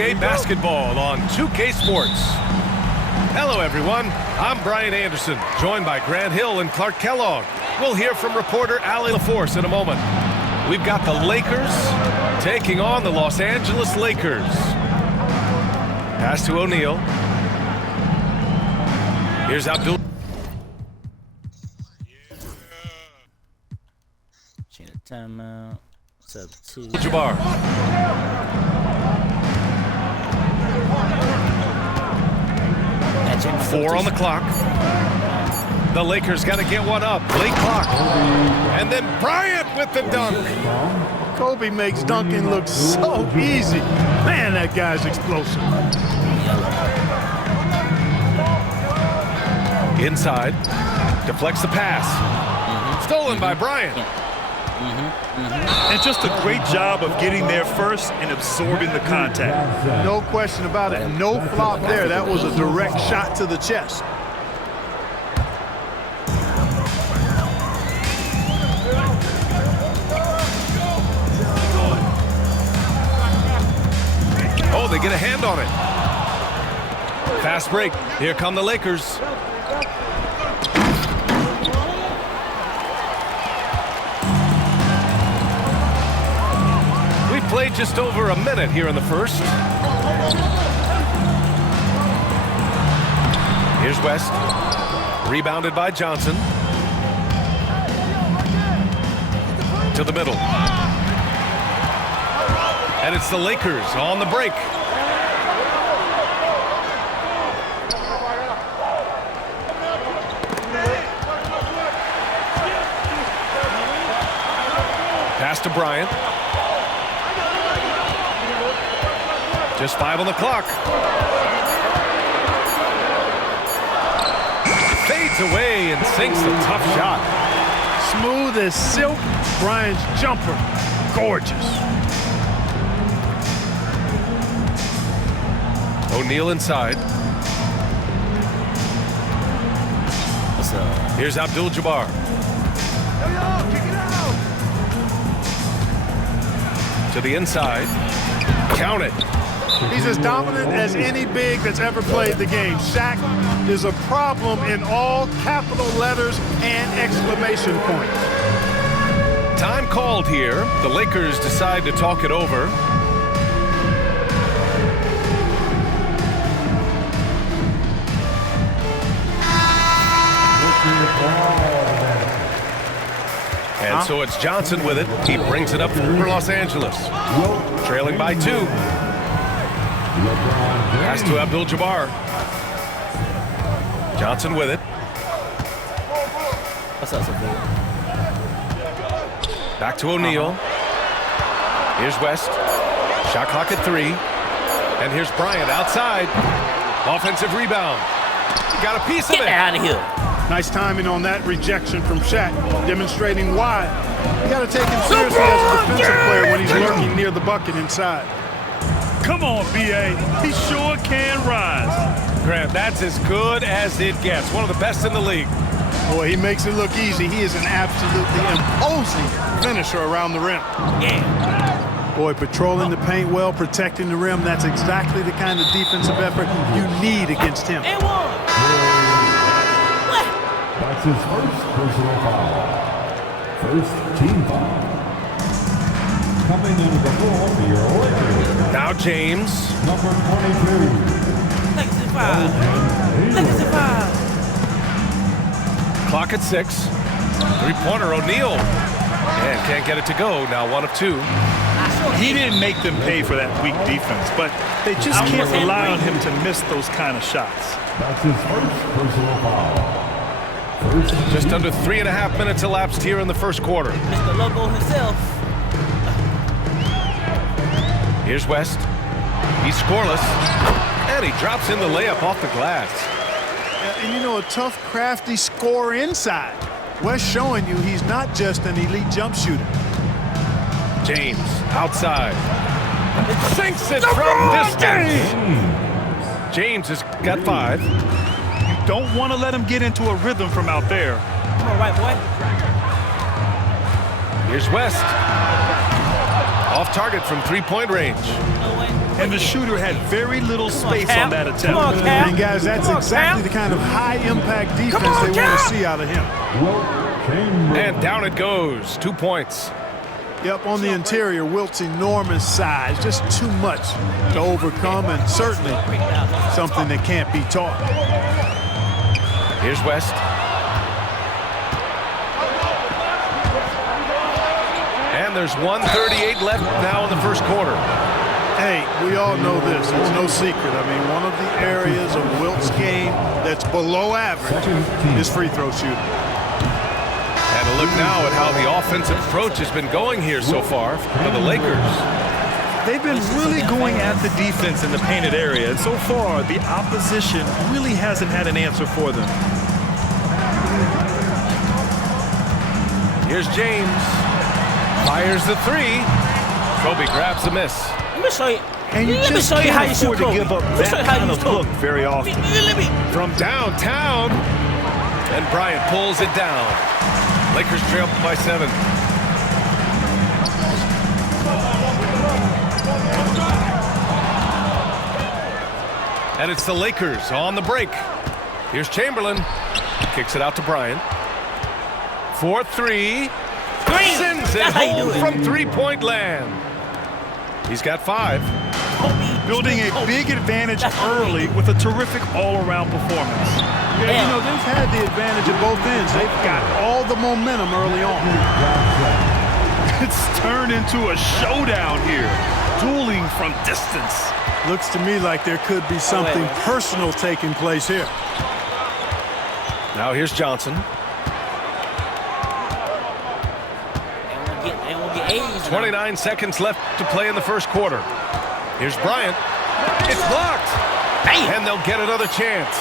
NBA basketball on 2K Sports. Hello, everyone. I'm Brian Anderson, joined by Grant Hill and Clark Kellogg. We'll hear from reporter Allie LaForce in a moment. We've got the Lakers taking on the Los Angeles Lakers. Pass to O'Neal. Here's Abdul. Change the timeout. Sub-2. Jabbar. Four on the clock. The Lakers got to get one up. Late clock. And then Bryant with the dunk. Kobe makes dunking look so easy. Man, that guy's explosive. Inside. Deflects the pass. Stolen by Bryant. And just a great job of getting there first and absorbing the contact. No question about it. No flop there. That was a direct shot to the chest. Oh, they get a hand on it. Fast break. Here come the Lakers. We've played just over a minute here in the first. Here's West. Rebounded by Johnson. To the middle. And it's the Lakers on the break. Pass to Bryant. Just 5 on the clock. Fades away and sinks a tough shot. Smooth as silk. Bryant's jumper. Gorgeous. O'Neal inside. What's up? Here's Abdul-Jabbar. To the inside. Count it. He's as dominant as any big that's ever played the game. Shaq is a problem in all capital letters and exclamation points. Time called here. The Lakers decide to talk it over. And so it's Johnson with it. He brings it up for Los Angeles. Trailing by 2. Pass to Abdul-Jabbar. Johnson with it. What's up, Sophia? Back to O'Neal. Here's West. Shot clock at 3. And here's Bryant outside. Offensive rebound. Got a piece of Get it. out of here. Nice timing on that rejection from Shaq, demonstrating why. You got to take him seriously as a defensive player when he's lurking near the bucket inside. Come on, B.A. He sure can rise. Grant, that's as good as it gets. One of the best in the league. Boy, he makes it look easy. He is an absolutely imposing finisher around the rim. Yeah. Boy, patrolling the paint well, protecting the rim, that's exactly the kind of defensive effort you need against him. And one. That's his first personal foul. First team foul. Coming into the floor for your Lakers. Now James. Number 22. Legacy 5. Legacy 5. Clock at 6. Three-pointer, O'Neal. And can't get it to go. Now 1 of 2. He didn't make them pay for that weak defense, but they just can't rely on him to miss those kind of shots. That's his first personal foul. Just under 3.5 minutes elapsed here in the first quarter. Mr. Logo himself. Here's West. He's scoreless. And he drops in the layup off the glass. And you know, a tough, crafty scorer inside. West showing you he's not just an elite jump shooter. James outside. Sinks it from distance. James has got 5. Don't want to let him get into a rhythm from out there. Come on, right, boy. Here's West. Off target from 3-point range. No way. And the shooter had very little space on that attempt. Come on, Cal. And guys, that's Come on, exactly Cal. the kind of high-impact defense Come on, they want Cal. to see out of him. And down it goes. 2 points. Yep, on the interior, Wilt's enormous size, just too much to overcome, and certainly something that can't be taught. Here's West. And there's 1:38 left now in the first quarter. Hey, we all know this. It's no secret. I mean, one of the areas of Wilt's game that's below average is free throw shooting. And a look now at how the offensive approach has been going here so far for the Lakers. They've been really going at the defense in the painted area, and so far the opposition really hasn't had an answer for them. Here's James. Fires the three. Kobe grabs the miss. Let me show you. And you Let me just show you how you can't shoot afford to Kobe. give up Let me show that you how kind you of shoot Kobe. look very often. Let me. From downtown. And Bryant pulls it down. Lakers trail by 7. And it's the Lakers on the break. Here's Chamberlain. Kicks it out to Bryant. 4-3. Sends it That's how you do home it. from three-point land. He's got 5. Building a big advantage early with a terrific all-around performance. Yeah, you know, they've had the advantage at both ends. They've got all the momentum early on. It's turned into a showdown here, dueling from distance. Looks to me like there could be something personal taking place here. Now here's Johnson. They won't get A's. 29 seconds left to play in the first quarter. Here's Bryant. It's blocked. And they'll get another chance.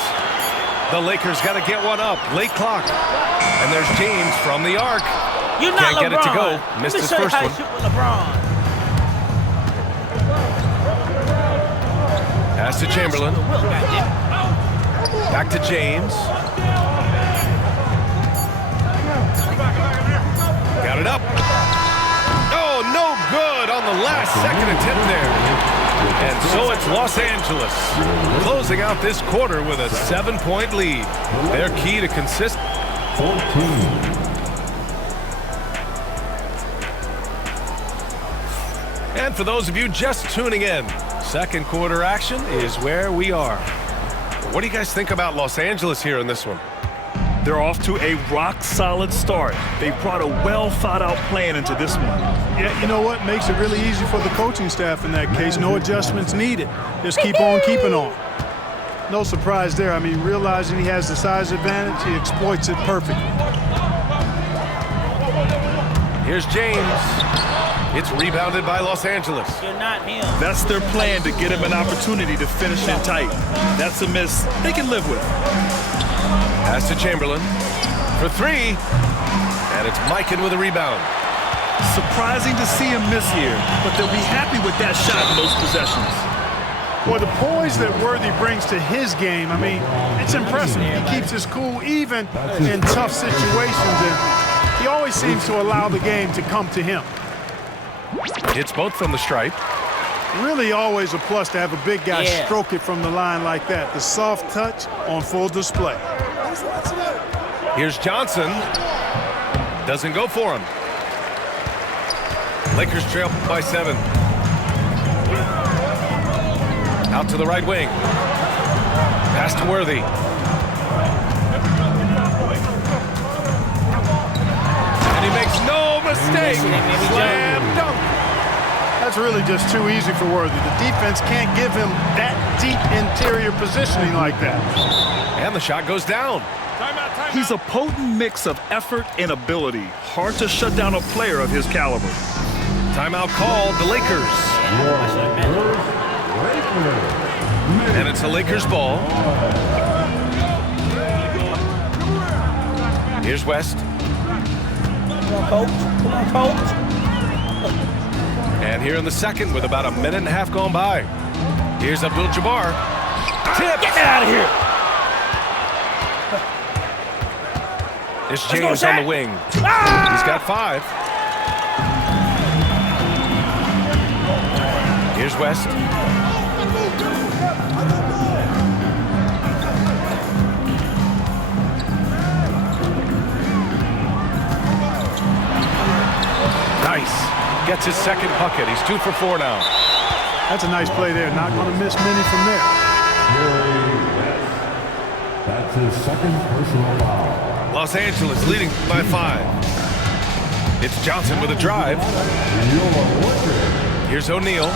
The Lakers got to get one up. Late clock. And there's James from the arc. You're not Can't LeBron. get it to go. Missed Let me his show you first how one. to shoot with LeBron. Pass to Chamberlain. Wilt, goddamn. Back to James. Got it up. Oh, no good on the last second attempt there. And so it's Los Angeles closing out this quarter with a 7-point lead. Their key to consist. 14. And for those of you just tuning in, second quarter action is where we are. What do you guys think about Los Angeles here in this one? They're off to a rock-solid start. They brought a well-thought-out plan into this one. Yeah, you know what? Makes it really easy for the coaching staff in that case. No adjustments needed. Just keep on keeping on. No surprise there. I mean, realizing he has the size advantage, he exploits it perfectly. Here's James. It's rebounded by Los Angeles. You're not him. That's their plan to get him an opportunity to finish in tight. That's a miss they can live with. Pass to Chamberlain for 3. And it's Mikan with a rebound. Surprising to see him miss here, but they'll be happy with that shot in those possessions. Boy, the poise that Worthy brings to his game, I mean, it's impressive. He keeps his cool even in tough situations, and he always seems to allow the game to come to him. Hits both from the stripe. Really always a plus to have a big guy Yeah. stroke it from the line like that. The soft touch on full display. Here's Johnson. Doesn't go for him. Lakers trail by 7. Out to the right wing. Pass to Worthy. And he makes no mistake. Slam dunk. That's really just too easy for Worthy. The defense can't give him that deep interior positioning like that. And the shot goes down. He's a potent mix of effort and ability. Hard to shut down a player of his caliber. Timeout called. The Lakers. And it's the Lakers ball. Here's West. Come on, coach. Come on, coach. And here in the second with about a minute and a half gone by. Here's Abdul-Jabbar. Tip. Get that out of here. It's Let's go, James on Shaq. the wing. Ah! He's got 5. Here's West. his second bucket. He's 2 for 4 now. That's a nice play there. Not going to miss many from there. That's his second personal foul. Los Angeles leading by 5. It's Johnson with a drive. Here's O'Neal.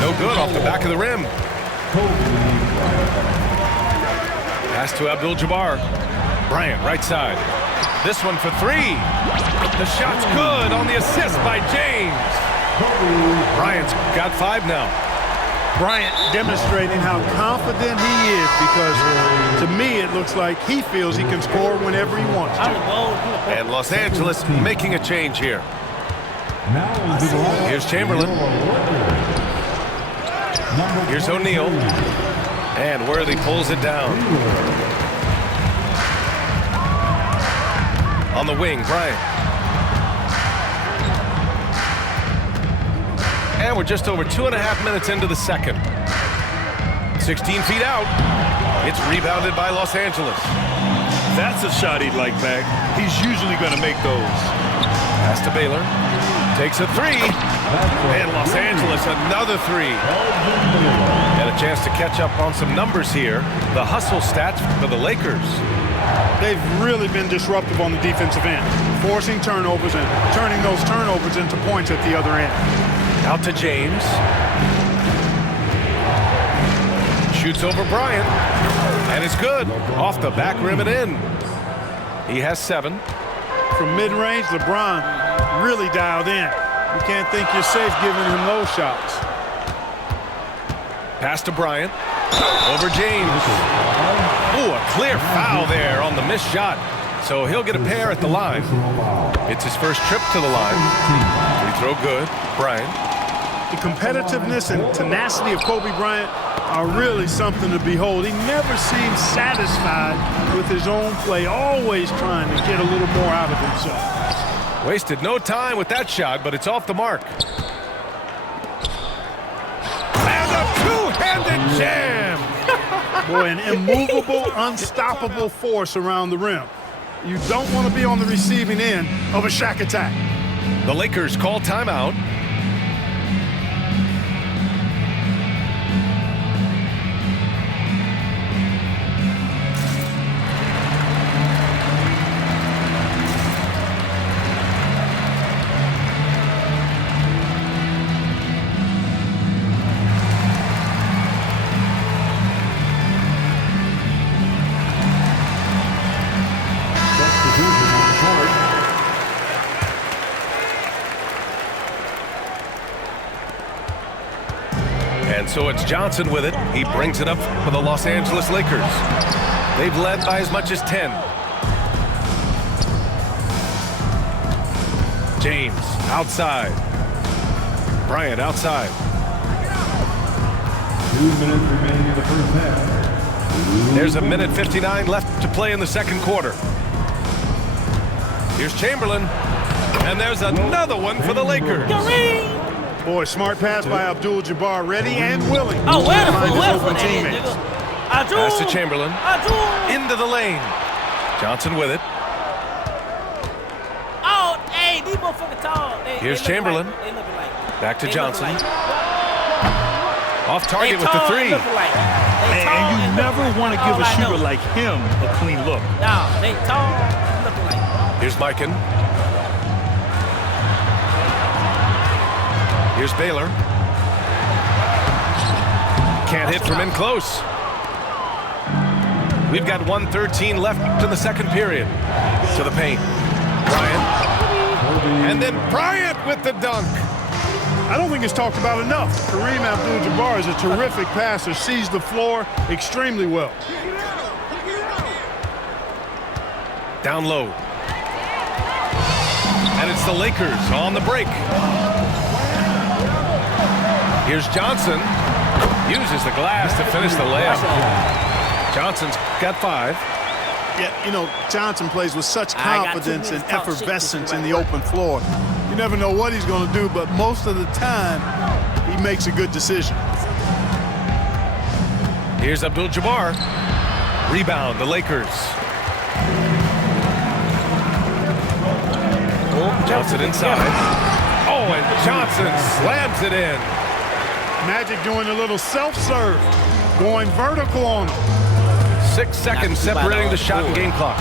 No good off the back of the rim. Pass to Abdul-Jabbar. Bryant, right side. This one for 3. The shot's good on the assist by James. Bryant's got 5 now. Bryant demonstrating how confident he is, because to me it looks like he feels he can score whenever he wants to. And Los Angeles making a change here. Here's Chamberlain. Here's O'Neal. And Worthy pulls it down. On the wing, Bryant. And we're just over 2.5 minutes into the second. 16 feet out. It's rebounded by Los Angeles. That's a shot he'd like back. He's usually going to make those. Pass to Baylor. Takes a 3. And Los Angeles another 3. And a chance to catch up on some numbers here. The hustle stats for the Lakers. They've really been disruptive on the defensive end, forcing turnovers and turning those turnovers into points at the other end. Out to James. Shoots over Bryant. And it's good. Off the back rim and in. He has 7. From mid-range, LeBron really dialed in. You can't think you're safe giving him those shots. Pass to Bryant. Over James. Ooh, a clear foul there on the missed shot. So he'll get a pair at the line. It's his first trip to the line. Free throw good. Bryant. The competitiveness and tenacity of Kobe Bryant are really something to behold. He never seems satisfied with his own play, always trying to get a little more out of himself. Wasted no time with that shot, but it's off the mark. And a two-handed jam! Boy, an immovable, unstoppable force around the rim. You don't want to be on the receiving end of a Shaq attack. The Lakers call timeout. And so it's Johnson with it. He brings it up for the Los Angeles Lakers. They've led by as much as 10. James outside. Bryant outside. 2 minutes remaining in the first half. There's a minute 59 left to play in the second quarter. Here's Chamberlain. And there's another one for the Lakers. Boy, smart pass by Abdul-Jabbar, ready and willing. Oh, where to find his the open that teammates. Pass to Chamberlain. Into the lane. Johnson with it. Oh, hey, these motherfuckers tall. Here's Chamberlain. Back to Johnson. Off target with the 3. Man, you never want to give a shooter like him a clean look. No, they tall, looking like. Here's Mikan. Here's Baylor. Can't hit from in close. We've got 1:13 left in the second period. To the paint. Bryant. And then Bryant with the dunk. I don't think it's talked about enough. Kareem Abdul-Jabbar is a terrific passer, sees the floor extremely well. Down low. And it's the Lakers on the break. Here's Johnson. Uses the glass to finish the layup. Johnson's got 5. Yeah, you know, Johnson plays with such confidence and effervescence in the open floor. You never know what he's going to do, but most of the time, he makes a good decision. Here's Abdul-Jabbar. Rebound, the Lakers. Johnson inside. Oh, and Johnson slams it in. Magic doing a little self-serve, going vertical on him. 6 seconds separating the shot and game clock.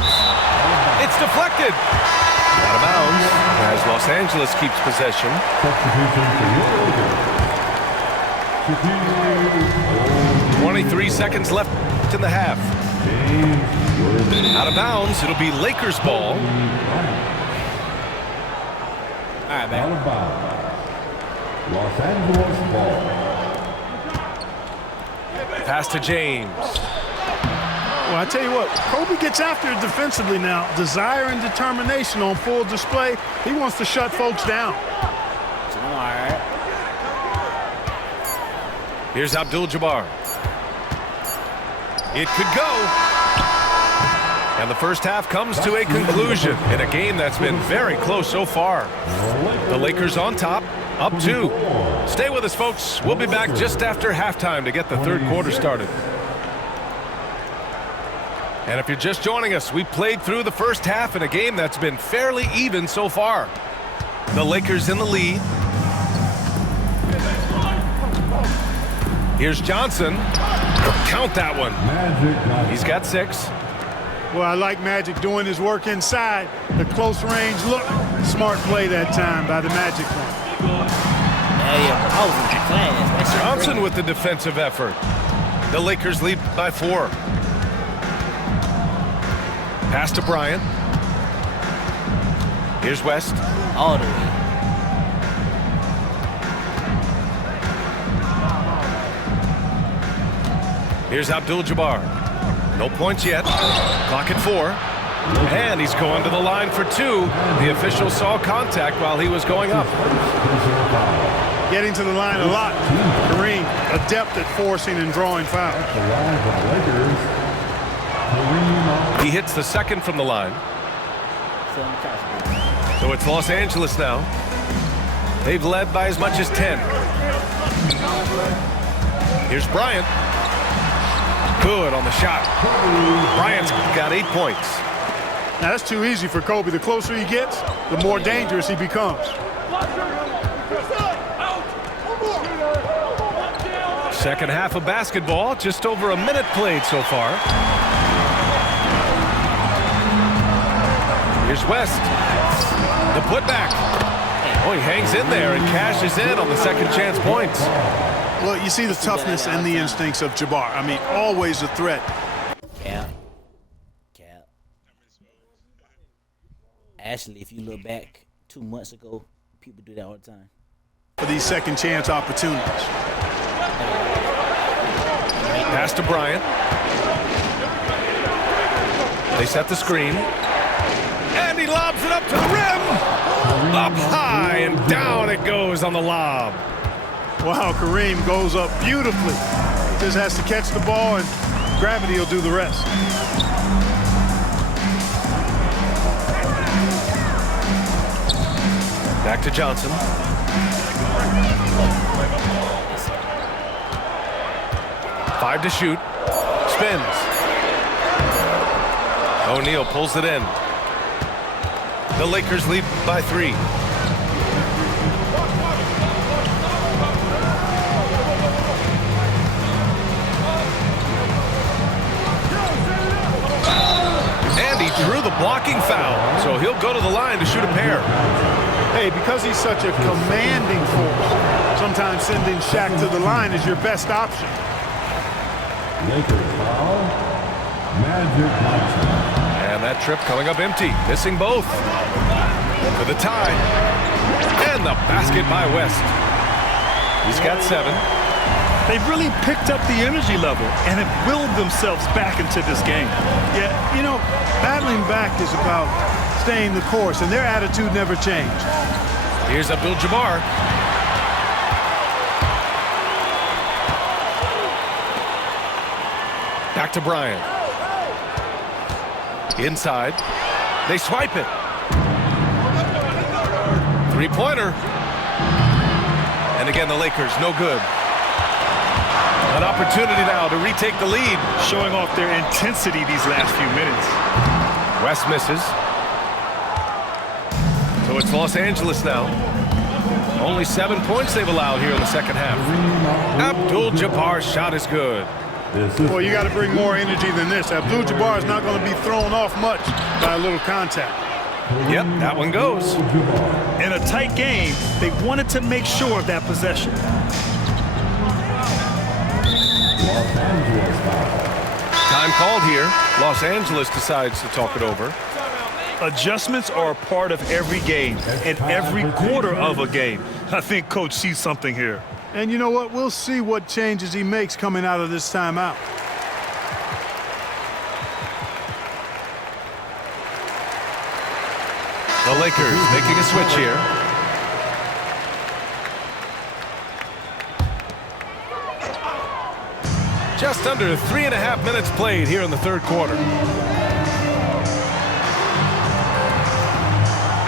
It's deflected. Out of bounds as Los Angeles keeps possession. Substitution for your Lakers. 23 seconds left in the half. Out of bounds. It'll be Lakers ball. All right, man. Out of bounds. Los Angeles ball. Pass to James. Well, I tell you what, Kobe gets after it defensively now. Desire and determination on full display. He wants to shut folks down. All right. Here's Abdul-Jabbar. It could go. And the first half comes to a conclusion in a game that's been very close so far. The Lakers on top, up 2. Stay with us, folks. We'll be back just after halftime to get the third quarter started. And if you're just joining us, we played through the first half in a game that's been fairly even so far. The Lakers in the lead. Here's Johnson. Count that one. He's got 6. Well, I like Magic doing his work inside. The close range look. Smart play that time by the Magic one. Yeah, I was in class. That's Johnson with the defensive effort. The Lakers lead by 4. Pass to Bryant. Here's West. all the way. Here's Abdul-Jabbar. No points yet. Clock at 4. And he's going to the line for 2. The official saw contact while he was going up. Getting to the line a lot. Kareem, adept at forcing and drawing fouls. He hits the second from the line. So it's Los Angeles now. They've led by as much as 10. Here's Bryant. Good on the shot. Bryant's got 8 points. Now that's too easy for Kobe. The closer he gets, the more dangerous he becomes. Second half of basketball, just over a minute played so far. Here's West. The putback. Oh, he hangs in there and cashes in on the second chance points. Look, you see the toughness and the instincts of Jabbar. I mean, always a threat. Cap. Actually, if you look back 2 months ago, people do that all the time. For these second chance opportunities. Pass to Bryant. They set the screen. And he lobs it up to the rim. Up high and down it goes on the lob. Wow, Kareem goes up beautifully. He just has to catch the ball and gravity will do the rest. Back to Johnson. Five to shoot. Spins. O'Neal pulls it in. The Lakers lead by 3. And he drew the blocking foul, so he'll go to the line to shoot a pair. Hey, because he's such a commanding force, sometimes sending Shaq to the line is your best option. Lakers foul. Magic Johnson. And that trip coming up empty, missing both. For the tie. And the basket by West. He's got 7. They've really picked up the energy level and have willed themselves back into this game. Yeah, you know, battling back is about staying the course, and their attitude never changed. Here's Abdul-Jabbar. Back to Bryant. Inside. They swipe it. Three-pointer. And again, the Lakers, no good. An opportunity now to retake the lead. Showing off their intensity these last few minutes. West misses. So it's Los Angeles now. Only 7 points they've allowed here in the second half. Abdul-Jabbar's shot is good. Well, you got to bring more energy than this. Abdul-Jabbar is not going to be thrown off much by a little contact. Yep, that one goes. In a tight game, they wanted to make sure of that possession. Time called here. Los Angeles decides to talk it over. Adjustments are a part of every game and every quarter of a game. I think Coach sees something here. And you know what? We'll see what changes he makes coming out of this timeout. The Lakers making a switch here. Just under 3.5 minutes played here in the third quarter.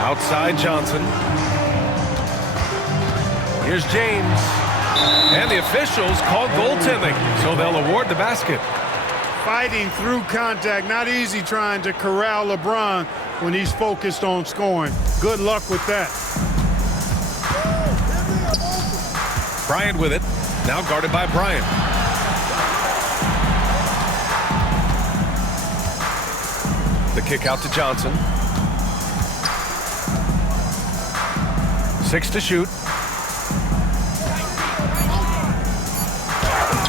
Outside Johnson. Here's James. And the officials call goaltending, so they'll award the basket. Fighting through contact. Not easy trying to corral LeBron when he's focused on scoring. Good luck with that. Bryant with it. Now guarded by Bryant. The kick out to Johnson. 6 to shoot.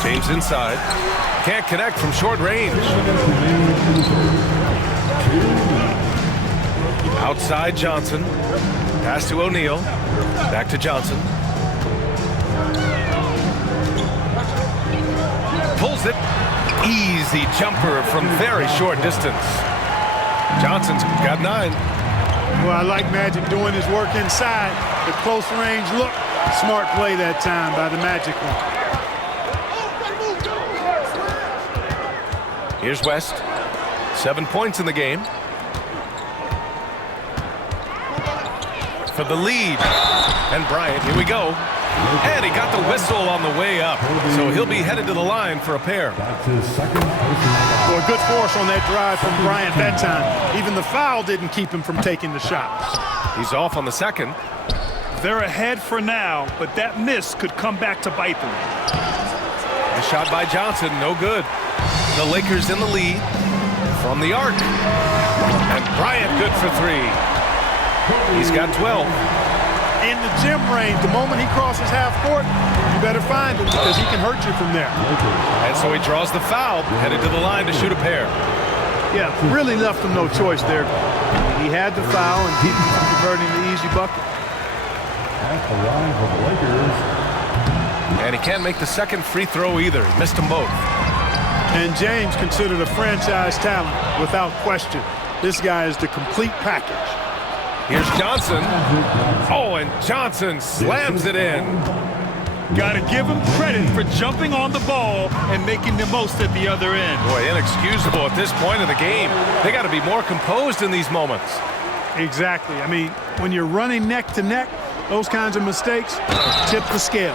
James inside. Can't connect from short range. Outside Johnson. Pass to O'Neal. Back to Johnson. Pulls it. Easy jumper from very short distance. Johnson's got 9. Well, I like Magic doing his work inside. The close range look. Smart play that time by the Magic one. Here's West. 7 points in the game. For the lead. And Bryant, here we go. And he got the whistle on the way up. So he'll be headed to the line for a pair. Boy, good force on that drive from Bryant that time. Even the foul didn't keep him from taking the shot. He's off on the second. They're ahead for now, but that miss could come back to bite them. The shot by Johnson, no good. The Lakers in the lead from the arc. And Bryant good for 3. He's got 12. In the gym range, the moment he crosses half court, you better find him because he can hurt you from there. And so he draws the foul, headed to the line to shoot a pair. Yeah, really left him no choice there. He had the foul and keep converting the easy bucket. At the line for the Lakers. And he can't make the second free throw either. He missed them both. And James considered a franchise talent without question. This guy is the complete package. Here's Johnson. Oh, and Johnson slams it in. Got to give him credit for jumping on the ball and making the most at the other end. Boy, inexcusable at this point of the game. They got to be more composed in these moments. Exactly. I mean, when you're running neck to neck, those kinds of mistakes tip the scale.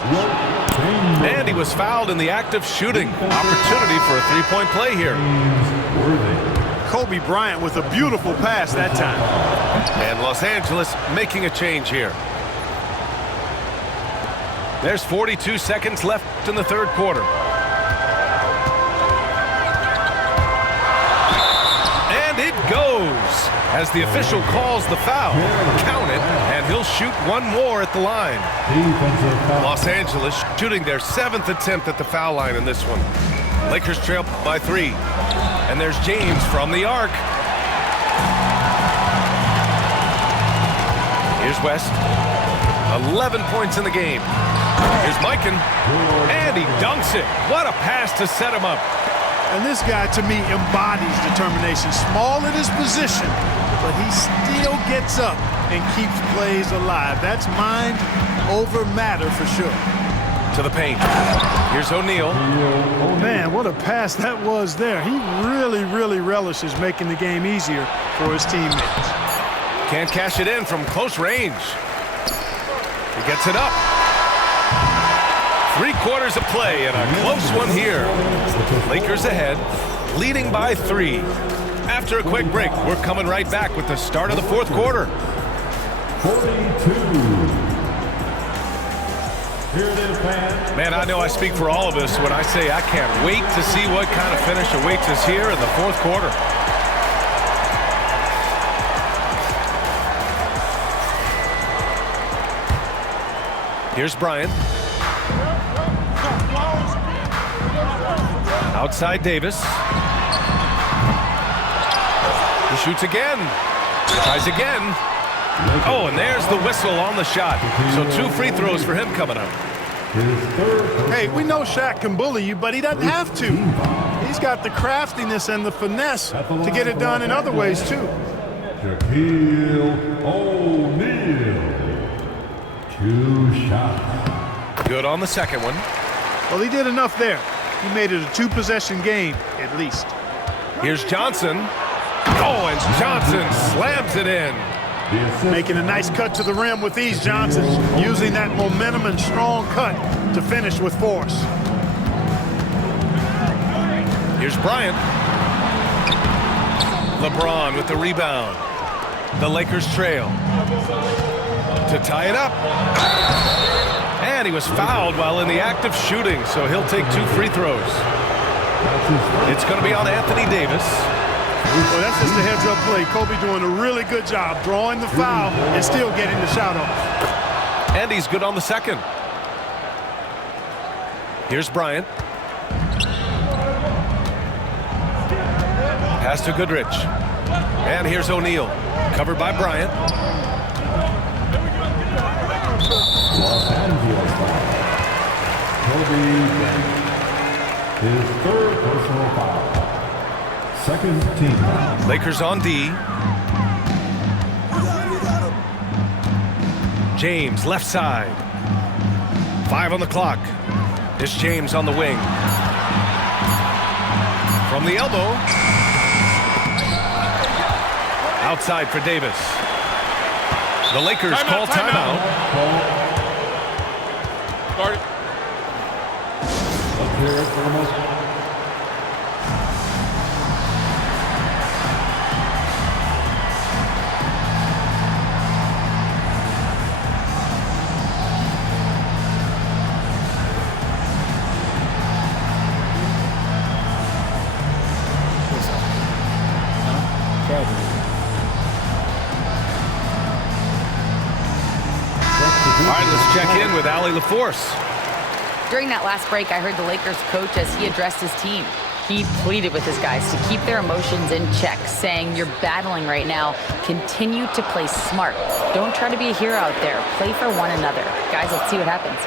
And he was fouled in the act of shooting. Opportunity for a three-point play here. Kobe Bryant with a beautiful pass that time. And Los Angeles making a change here. There's 42 seconds left in the third quarter. And it goes as the official calls the foul. Count it, and he'll shoot one more at the line. Los Angeles shooting their 7th attempt at the foul line in this one. Lakers trail by 3. And there's James from the arc. Here's West. 11 points in the game. Here's Mikan. And he dunks it. What a pass to set him up. And this guy, to me, embodies determination. Small in his position, but he still gets up and keeps plays alive. That's mind over matter for sure. To the paint. Here's O'Neal. Man, what a pass that was there. He really, really relishes making the game easier for his teammates. Can't cash it in from close range. He gets it up. 3 quarters of play and a close one here. Lakers ahead, leading by 3. After a quick break, we're coming right back with the start of the fourth quarter. 42. Here it is, fans. Man, I know I speak for all of us when I say I can't wait to see what kind of finish awaits us here in the fourth quarter. Here's Bryant. Outside Davis. He shoots again. Tries again. Oh, and there's the whistle on the shot. So 2 free throws for him coming up. Hey, we know Shaq can bully you, but he doesn't have to. He's got the craftiness and the finesse to get it done in other ways, too. Shaquille O'Neal. 2 shots. Good on the second one. Well, he did enough there. He made it a 2-possession game, at least. Here's Johnson. Oh, and Johnson slams it in. Making a nice cut to the rim with these Johnsons, using that momentum and strong cut to finish with force. Here's Bryant. LeBron with the rebound. The Lakers trail. To tie it up. And he was fouled while in the act of shooting, so he'll take 2 free throws. It's going to be on Anthony Davis. Well, that's just a heads-up play. Kobe doing a really good job drawing the foul and still getting the shot off. And he's good on the second. Here's Bryant. Pass to Goodrich. And here's O'Neal. Covered by Bryant. Los Angeles foul. Kobe his 3rd personal foul. 2nd team foul. Lakers on D. James left side. 5 on the clock. It's James on the wing. From the elbow. Outside for Davis. The Lakers call timeout. Let's hear it for the most. All right, let's check in with Allie LaForce. During that last break, I heard the Lakers coach as he addressed his team. He pleaded with his guys to keep their emotions in check, saying, "You're battling right now. Continue to play smart. Don't try to be a hero out there. Play for one another." Guys, let's see what happens.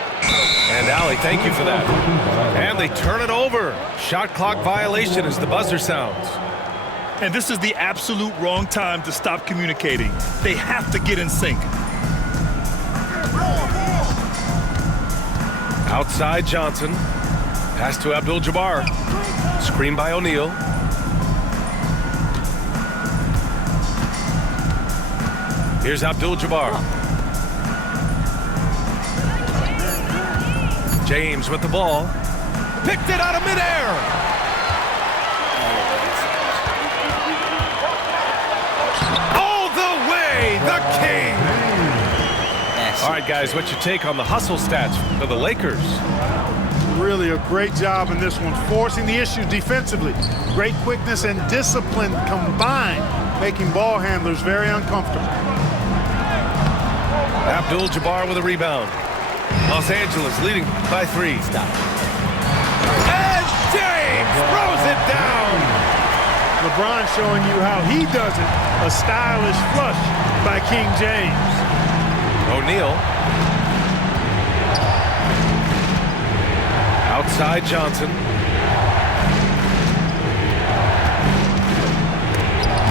And Allie, thank you for that. And they turn it over. Shot clock violation as the buzzer sounds. And this is the absolute wrong time to stop communicating. They have to get in sync. Outside Johnson. Pass to Abdul-Jabbar. Screen by O'Neal. Here's Abdul-Jabbar. James with the ball. Picked it out of midair. All the way, the king. All right, guys, what's your take on the hustle stats for the Lakers? Really a great job in this one, forcing the issue defensively. Great quickness and discipline combined, making ball handlers very uncomfortable. Abdul-Jabbar with a rebound. Los Angeles leading by 3. Stop. And James throws it down. LeBron showing you how he does it. A stylish flush by King James. O'Neal. Outside Johnson.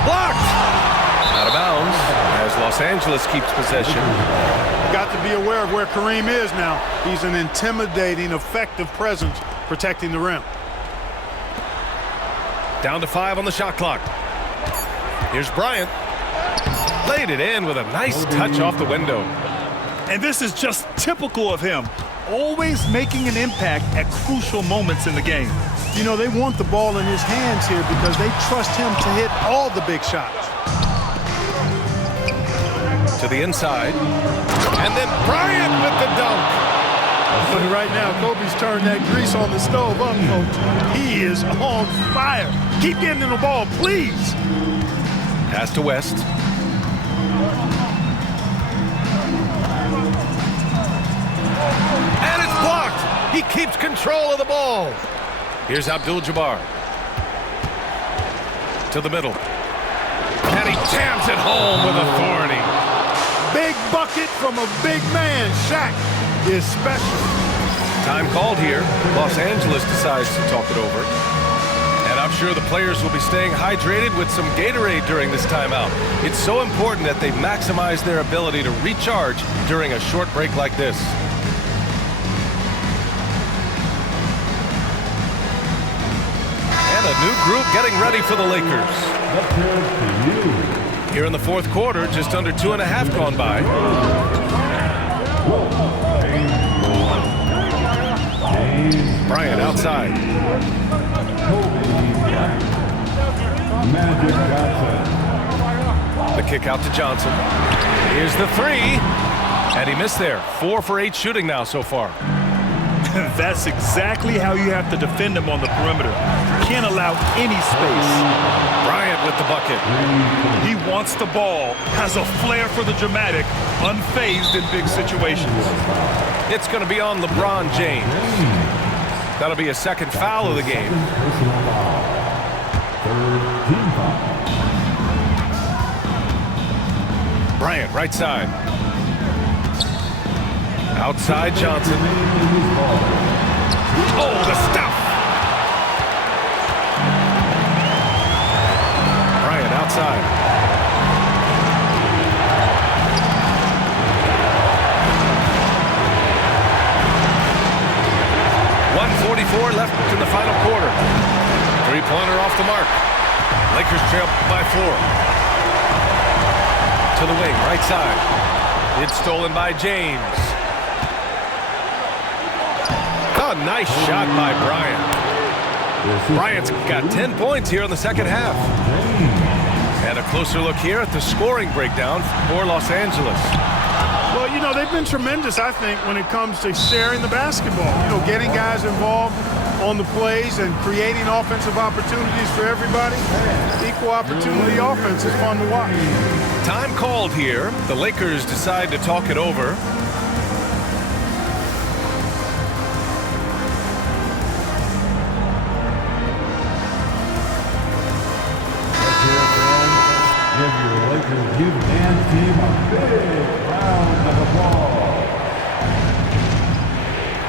Blocked. Out of bounds as Los Angeles keeps possession. Got to be aware of where Kareem is now. He's an intimidating, effective presence protecting the rim. Down to 5 on the shot clock. Here's Bryant. Laid it in with a nice touch off the window. And this is just typical of him. Always making an impact at crucial moments in the game. You know, they want the ball in his hands here because they trust him to hit all the big shots. To the inside. And then Bryant with the dunk. But right now, Kobe's turned that grease on the stove up, Coach. He is on fire. Keep getting him the ball, please. Pass to West. And it's blocked. He keeps control of the ball. Here's Abdul-Jabbar. To the middle. And he jams it home with authority. Big bucket from a big man. Shaq is special. Time called here. Los Angeles decides to talk it over. And I'm sure the players will be staying hydrated with some Gatorade during this timeout. It's so important that they maximize their ability to recharge during a short break like this. And a new group getting ready for the Lakers. Here in the fourth quarter, just under 2.5 gone by. Bryant outside. The kick out to Johnson. Here's the three. And he missed there. 4 for 8 shooting now so far. That's exactly how you have to defend him on the perimeter. You can't allow any space. Bryant with the bucket. He wants the ball, has a flair for the dramatic, unfazed in big situations. It's going to be on LeBron James. That'll be a second foul of the game. Bryant, right side. Outside Johnson. Oh, the stuff! Bryant outside. .144 left in the final quarter. Three-pointer off the mark. Lakers trail by 4. To the wing, right side. It's stolen by James. A nice shot by Bryant. Bryant's got 10 points here in the second half. And a closer look here at the scoring breakdown for Los Angeles. Well, you know, they've been tremendous, I think, when it comes to sharing the basketball. You know, getting guys involved on the plays and creating offensive opportunities for everybody. Equal opportunity offense is fun to watch. Time called here. The Lakers decide to talk it over. Give Dan team a big round of applause.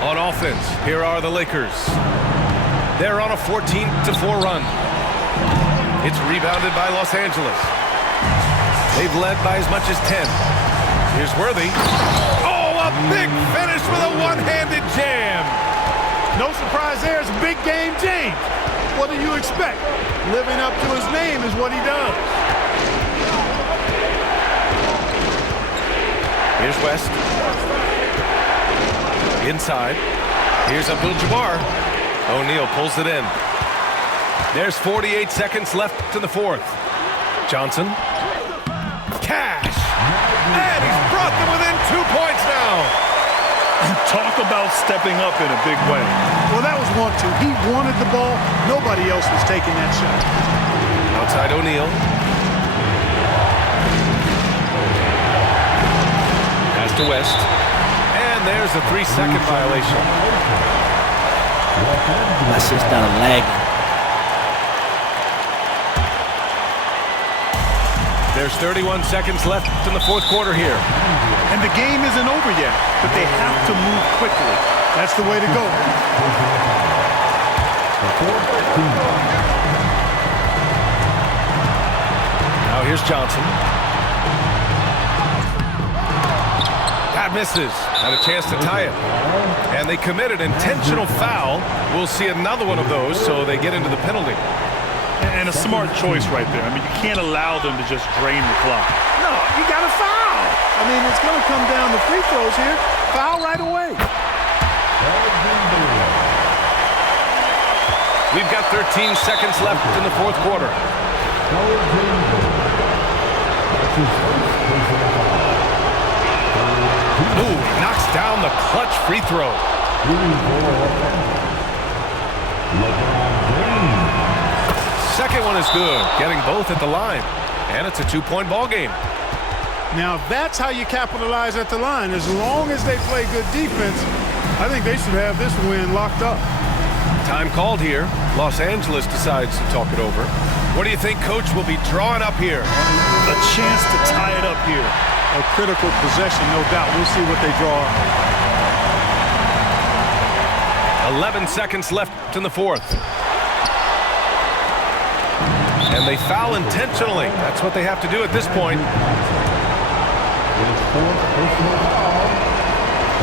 On offense, here are the Lakers. They're on a 14-4 run. It's rebounded by Los Angeles. They've led by as much as 10. Here's Worthy. Oh, a big finish with a one-handed jam. No surprise there. It's a big game, James. What do you expect? Living up to his name is what he does. Here's West. Inside. Here's Abdul-Jabbar. O'Neal pulls it in. There's 48 seconds left in the fourth. Johnson. Cash. And he's brought them within 2 points now. Talk about stepping up in a big way. Well, that was 1-2. He wanted the ball. Nobody else was taking that shot. Outside O'Neal. Pass to West. And there's a 3-second violation. That's just not a lag. There's 31 seconds left in the fourth quarter here. And the game isn't over yet, but they have to move quickly. That's the way to go. Now here's Johnson. That misses. Had a chance to tie it. And they committed intentional foul. We'll see another one of those, so they get into the penalty. And a smart choice right there. I mean, you can't allow them to just drain the clock. No, you got to foul. I mean, it's going to come down to free throws here. Foul right away. We've got 13 seconds left in the fourth quarter. Ooh, knocks down the clutch free throw. Shooting for LeBron James. Second one is good, getting both at the line. And it's a 2-point ball game. Now that's how you capitalize at the line. As long as they play good defense, I think they should have this win locked up. Time called here. Los Angeles decides to talk it over. What do you think Coach will be drawing up here? A chance to tie it up here. A critical possession, no doubt. We'll see what they draw up. 11 seconds left in the fourth. And they foul intentionally. That's what they have to do at this point.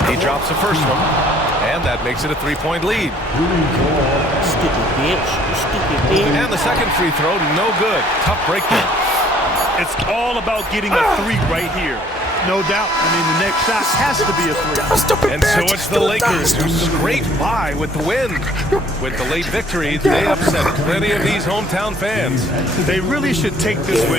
He drops the first one, and that makes it a 3-point lead. Stupid bitch. Stupid bitch. And the second free throw, no good. Tough breakdown. It's all about getting a three right here. No doubt. I mean, the next shot has to be a three. And so it's the Lakers who scrape by with the win. With the late victory, they upset plenty of these hometown fans. They really should take this win